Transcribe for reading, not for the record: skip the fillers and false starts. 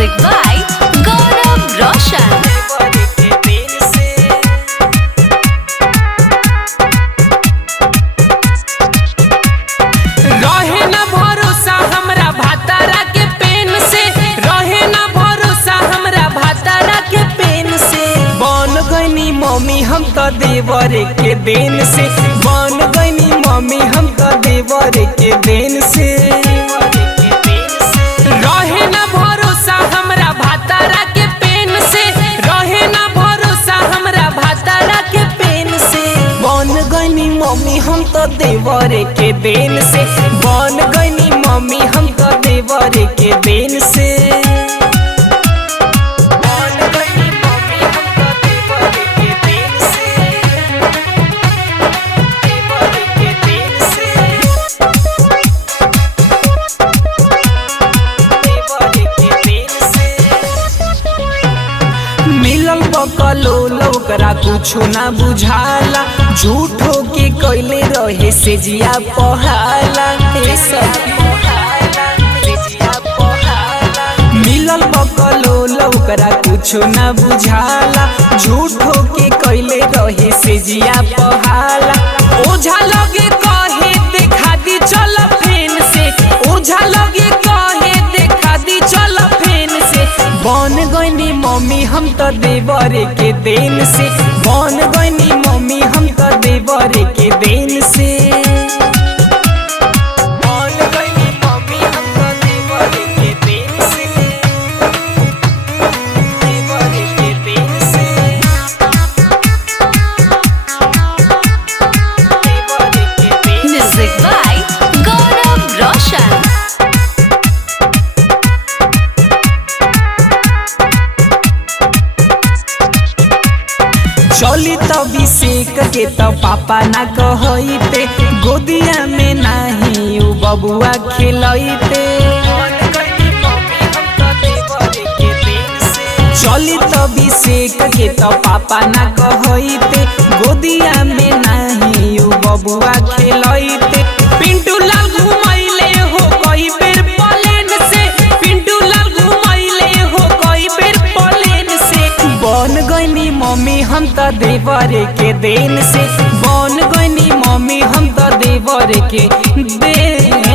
Music by Gaurav Roshan. रहे ना भरोसा हमरा भातारा के पेन से, रहे ना भरोसा हमरा भातारा के पेन से। बन गईनी मम्मी हम तो देवर के देन से, बन गईनी मम्मी हम तो देवर के देन से। रहे ना भरोसा हमरा भातारा के पेन से, रहे ना भरोसा हमरा भातारा के पेन से। बन गईनी मम्मी हम तो देवर के देन से, बन गईनी मम्मी हम तो देवर के देन से। बन गईनी मम्मी हम तो देवर के देन से, देवर के देन से, देवर के देन से। मिलल बकलो ओकरा कुछो ना बुझाला, झूठो के कैले रहे से जिया पहाला। मिलल बकलो ओकरा कुछो ना बुझाला, झूठो के कैले रहे से जिया पहाला। ओझा लगे कहे देखा दी चल फेन से, ओझा लगे कहे देखा दी चल फेन से। बन गईनी मम्मी हम तो देवर के देन से, बन गईनी मम्मी हम तो देवर के देन से। बन गईनी मम्मी हम तो देवर के देन से, देवर के देन से, देवर के देन से। Music by Gaurav Roshan. चली तभी सेक के तो पापा ना कहते, गोदिया में नाही उ बबुआ खेलते। चली तभी सेक के तो पापा ना कहते, गोदिया में नाही उ बबुआ खेलते। पिंटू लाल घुमैले हो कई बेर प्लेन से, पिंटू लाल घुमैले हो कई बेर प्लेन से। बन गईनी मम्मी हम तो देवर के देन से, बन गईनी मम्मी हम तो देवर के देन